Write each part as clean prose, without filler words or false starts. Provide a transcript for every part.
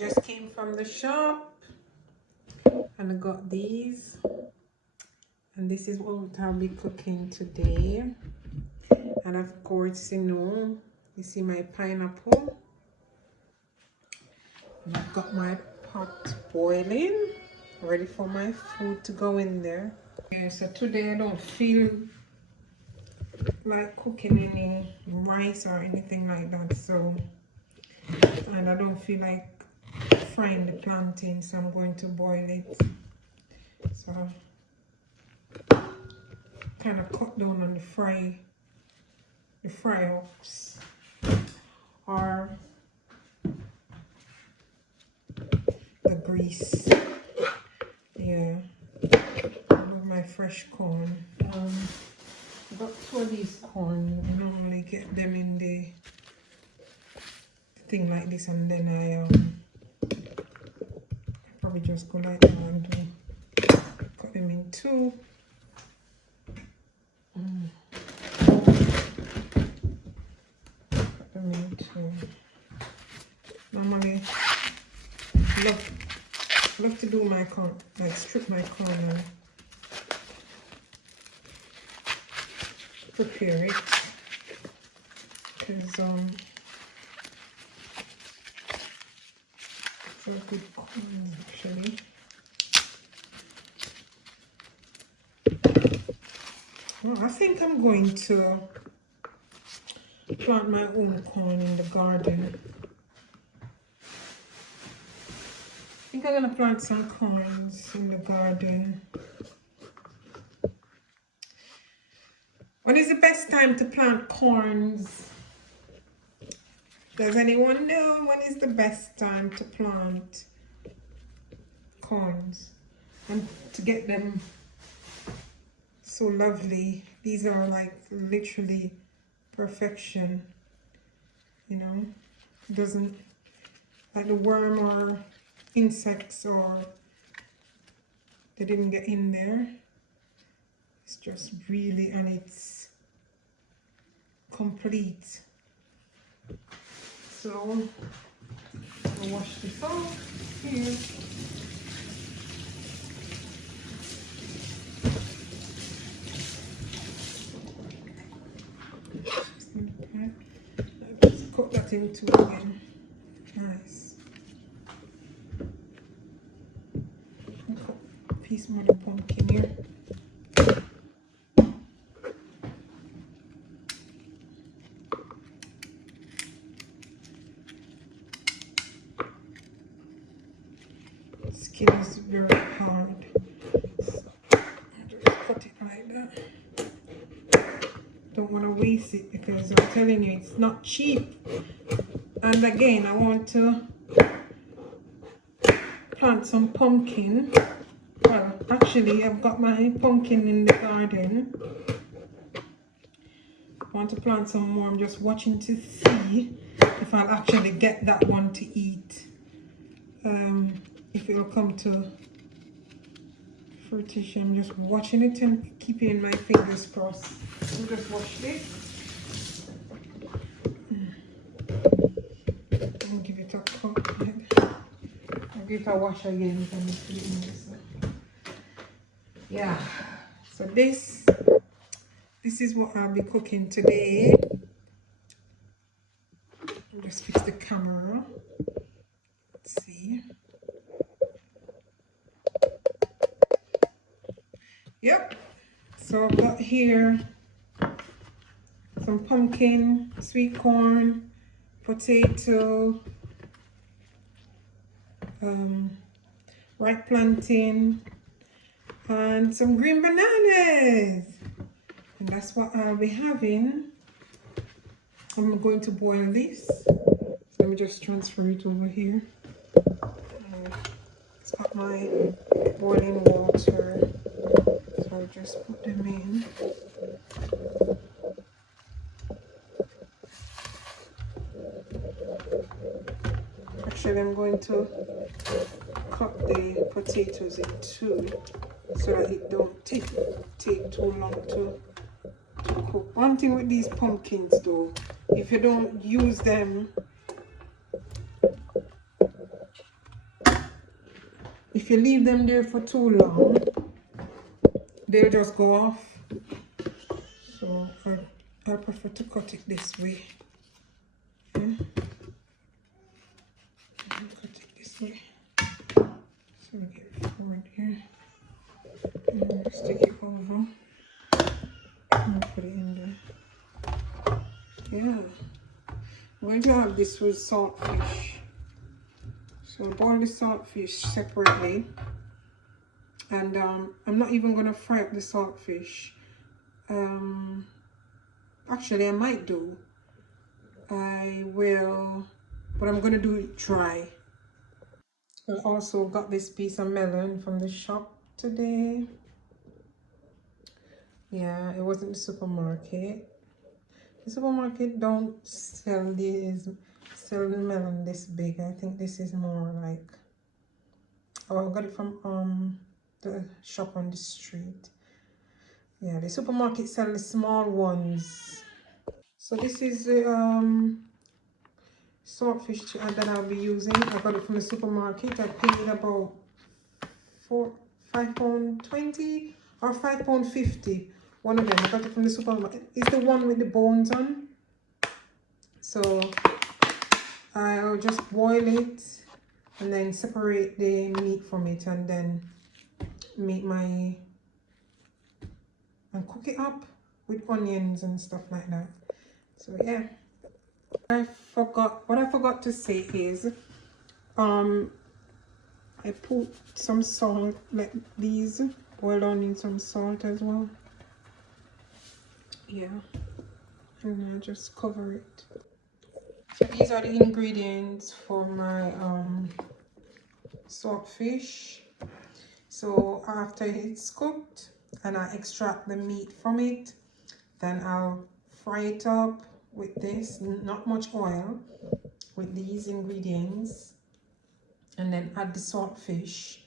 Just came from the shop and I got these, and this is what I'll be cooking today. And of course, you know, you see my pineapple, and I've got my pot boiling, ready for my food to go in there. Yeah, so today I don't feel like cooking any rice or anything like that, so, and I don't feel like frying the plantain, so I'm going to boil it. So kind of cut down on the fry-ups or the grease. Yeah, I love my fresh corn. I got 2 of these corn. I normally get them in the thing like this, and then I probably just go like that and cut them in 2. Cut them in 2. Normally love to do my corn, like strip my corn and prepare it, because it's a good corn actually. Well, I think I'm going to plant my own corn in the garden. I think I'm gonna plant some corns in the garden. When is the best time to plant corns? Does anyone know when is the best time to plant corns and to get them so lovely? These are like literally perfection, you know. It doesn't like the worm or insects, or they didn't get in there. It's just really, and it's complete. So I'll wash this off here. Just cut that into again. Nice. Cut a piece more of pumpkin here. Skin is very hard, so just cut it like that. Don't want to waste it, because I'm telling you, it's not cheap. And again, I want to plant some pumpkin. Well, actually, I've got my pumpkin in the garden. I want to plant some more. I'm just watching to see if I'll actually get that one to eat. If it'll come to fruition. I'm just watching it and keeping my fingers crossed. I'll just wash this. I'll give it a cut. I'll give it a wash again and put it in this. Yeah. So this is what I'll be cooking today. I'll just fix the camera. Let's see. Yep. So I've got here some pumpkin, sweet corn, potato, ripe plantain, and some green bananas. And that's what I'll be having. I'm going to boil this. So let me just transfer it over here. It's got my boiling water. So I'll just put them in. Actually, I'm going to cut the potatoes in 2 so that it don't take too long to cook. One thing with these pumpkins though, if you don't use them if you leave them there for too long, they'll just go off. So I prefer to cut it this way. Yeah. Cut it this way. So we get it forward here. And stick it over. And put it in there. Yeah. I'm going to have this with saltfish. So boil the saltfish separately. And I'm not even going to fry up the saltfish. Actually, I might do. I will, but I'm going to do it dry. I also got this piece of melon from the shop today. Yeah, it wasn't the supermarket. The supermarket don't sell the melon this big. I think this is more like, oh, I got it from the shop on the street. Yeah, the supermarket sell the small ones. So this is the saltfish that I'll be using. I got it from the supermarket. I paid about £5.20 or £5.50. One of them. I got it from the supermarket. It's the one with the bones on. So I'll just boil it and then separate the meat from it and then make and cook it up with onions and stuff like that. So yeah. What I forgot to say is I put some salt, like these boiled onions, some salt as well. Yeah, and I just cover it. So these are the ingredients for my saltfish. So after it's cooked and I extract the meat from it, then I'll fry it up with this, not much oil, with these ingredients, and then add the saltfish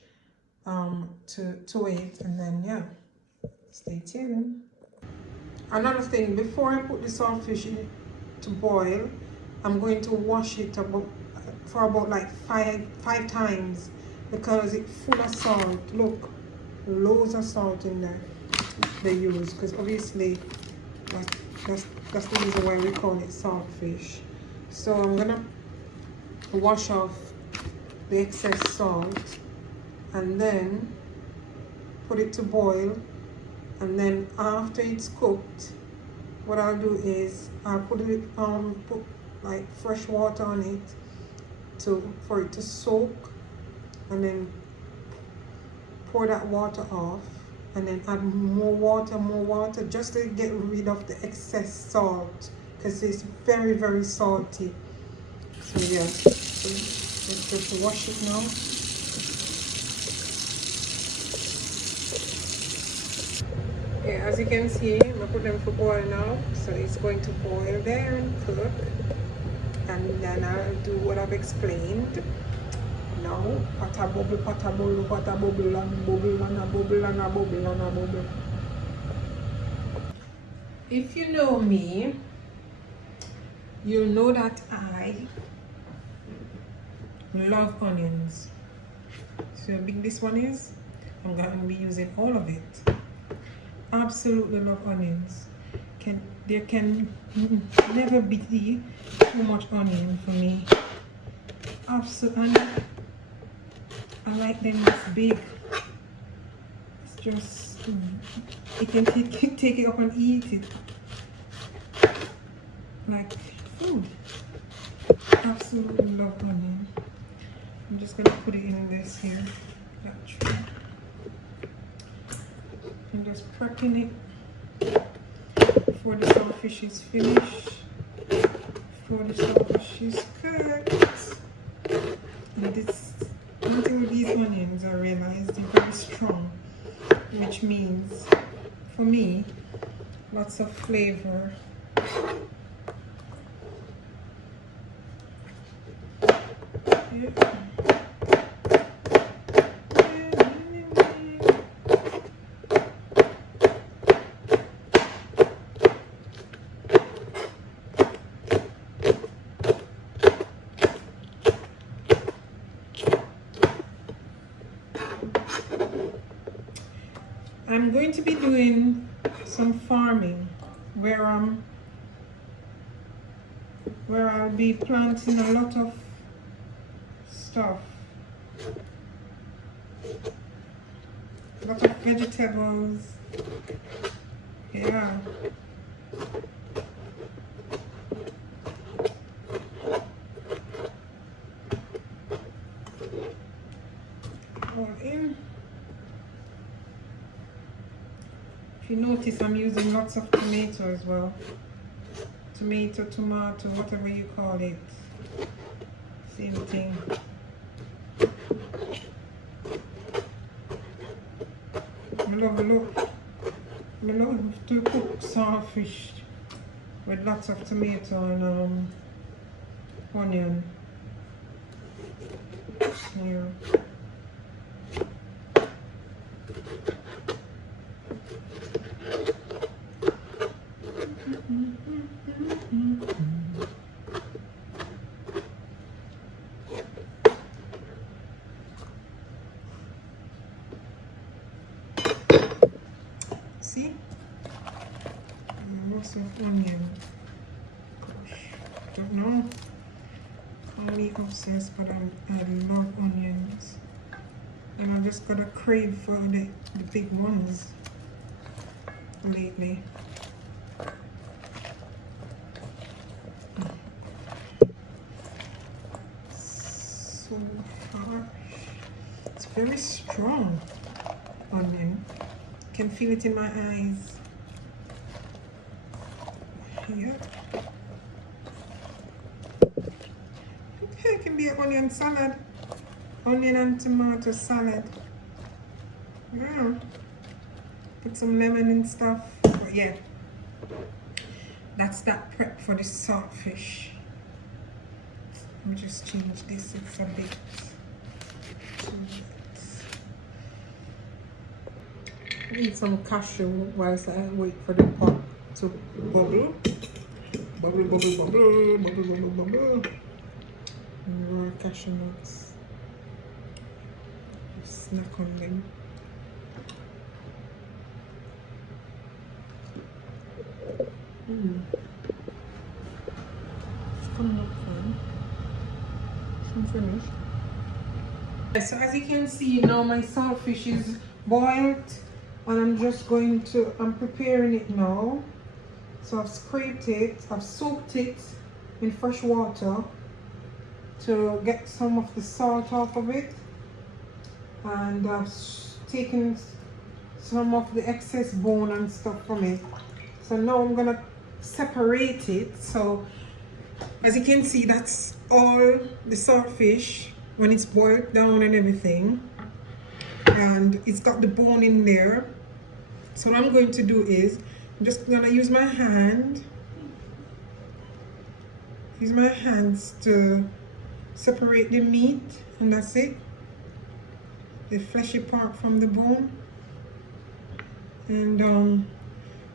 to it, and then yeah, stay tuned. Another thing, before I put the saltfish in to boil, I'm going to wash it for about like five times, because it's full of salt. Look, loads of salt in there they use, because obviously that's the reason why we call it saltfish. So I'm gonna wash off the excess salt and then put it to boil, and then after it's cooked, what I'll do is I'll put like fresh water on it for it to soak, and then pour that water off, and then add more water just to get rid of the excess salt, because it's very, very salty. So yeah, so let's just wash it now. Yeah, as you can see, I put them for boil now, so it's going to boil there and cook, and then I'll do what I've explained. Now, pot a bubble, and bubble, and a bubble, and a bubble, and a bubble, and a bubble. If you know me, you'll know that I love onions. See how big this one is? I'm going to be using all of it. Absolutely love onions. There can never be too much onion for me. Absolutely. I like them this big. It's just, you can take it up and eat it like food. Absolutely love onion. I'm just gonna put it in this here, that tray. I'm just prepping it before the saltfish is finished, before the saltfish is cooked. And one thing with these onions, I realized they're very strong, which means for me, lots of flavor. Yeah. I'm going to be doing some farming where I'll be planting a lot of stuff, a lot of vegetables. Yeah. All in. If you notice, I'm using lots of tomato as well. Tomato, whatever you call it. Same thing. I love to cook saltfish with lots of tomato and onion. Yeah. See? Lots of onion. Gosh, don't know. I'm really obsessed, but I love onions. And I just got a crave for the big ones lately. So harsh. It's very strong onion. Can feel it in my eyes. Yeah. Okay, it can be an onion salad. Onion and tomato salad. Yeah. Put some lemon and stuff. But yeah. That's that prep for the saltfish. Let me just change this. It's a bit too wet. I need some cashew whilst I wait for the pot to bubble. Bubble, bubble, bubble, bubble, bubble, bubble. And raw cashew nuts. Just snack on them. It's coming up fine. I'm finished. So as you can see now, my saltfish is boiled, and I'm preparing it now. So I've scraped it, I've soaked it in fresh water to get some of the salt off of it, and I've taken some of the excess bone and stuff from it. So now I'm gonna separate it. So as you can see, that's all the saltfish when it's boiled down and everything, and it's got the bone in there. So what I'm going to do is I'm just gonna use my hands to separate the meat, and that's it, the fleshy part from the bone. And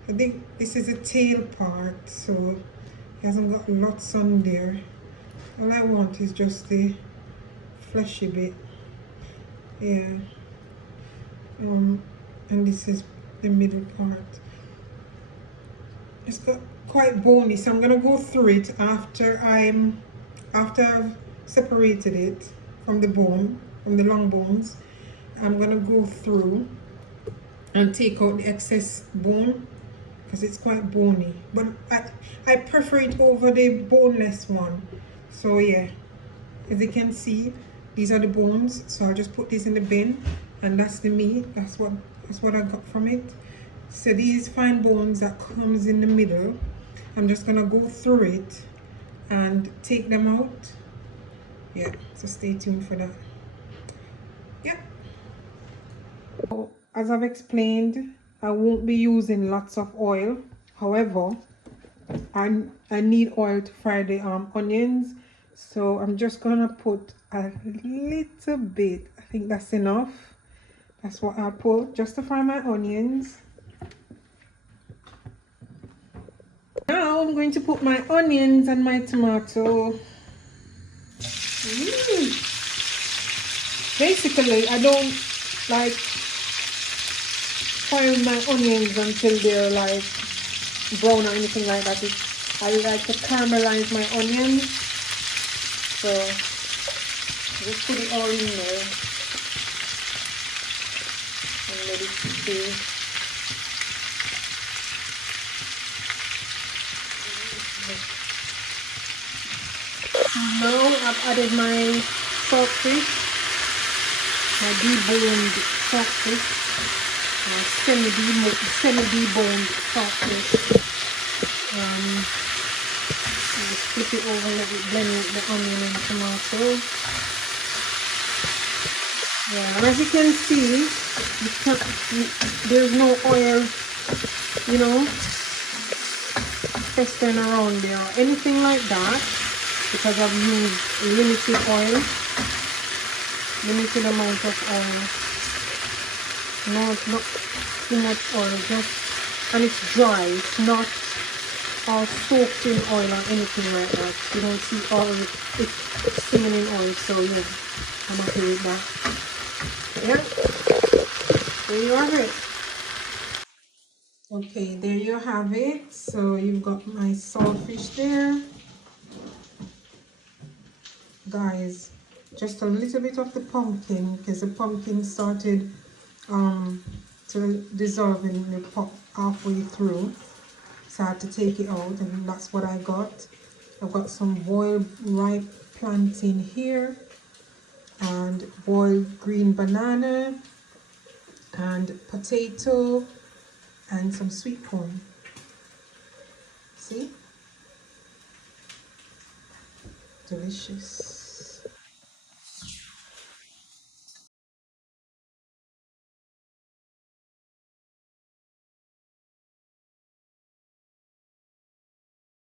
I think this is a tail part, so it hasn't got lots on there. All I want is just the fleshy bit. Yeah. And this is the middle part. It's got quite bony, so I'm gonna go through it after I've separated it from the bone, from the long bones. I'm gonna go through and take out the excess bone because it's quite bony, but I prefer it over the boneless one. So yeah, as you can see, these are the bones, so I'll just put this in the bin, and that's the meat. That's what I got from it. So these fine bones that comes in the middle, I'm just gonna go through it and take them out. Yeah, so stay tuned for that. Yeah. As I've explained, I won't be using lots of oil. However, I need oil to fry the onions, so I'm just gonna put a little bit. I think that's enough. That's what I'll put just to fry my onions. Now I'm going to put my onions and my tomato. Basically, I don't like boil my onions until they're like brown or anything like that. I like to caramelize my onions. So just put it all in there and let it stew. Now I've added my saltfish, my deboned saltfish, semi-deboned saltfish. Just flip it over, let it blend with the onion and tomato. Yeah, and as you can see, there's no oil, you know, festering around there or anything like that, because I've used limited oil, limited amount of oil. No, it's not too much oil, just, and it's dry. It's not all soaked in oil or anything like that. You don't see all it's swimming in oil, so yeah, I'm happy with that. Yeah, there you have it. Okay, there you have it. So you've got my saltfish there, guys. Just a little bit of the pumpkin, because the pumpkin started to dissolve in the pot halfway through, so I had to take it out, and that's what I got. I've got some boiled ripe plantain here, and boiled green banana, and potato, and some sweet corn. See? Delicious.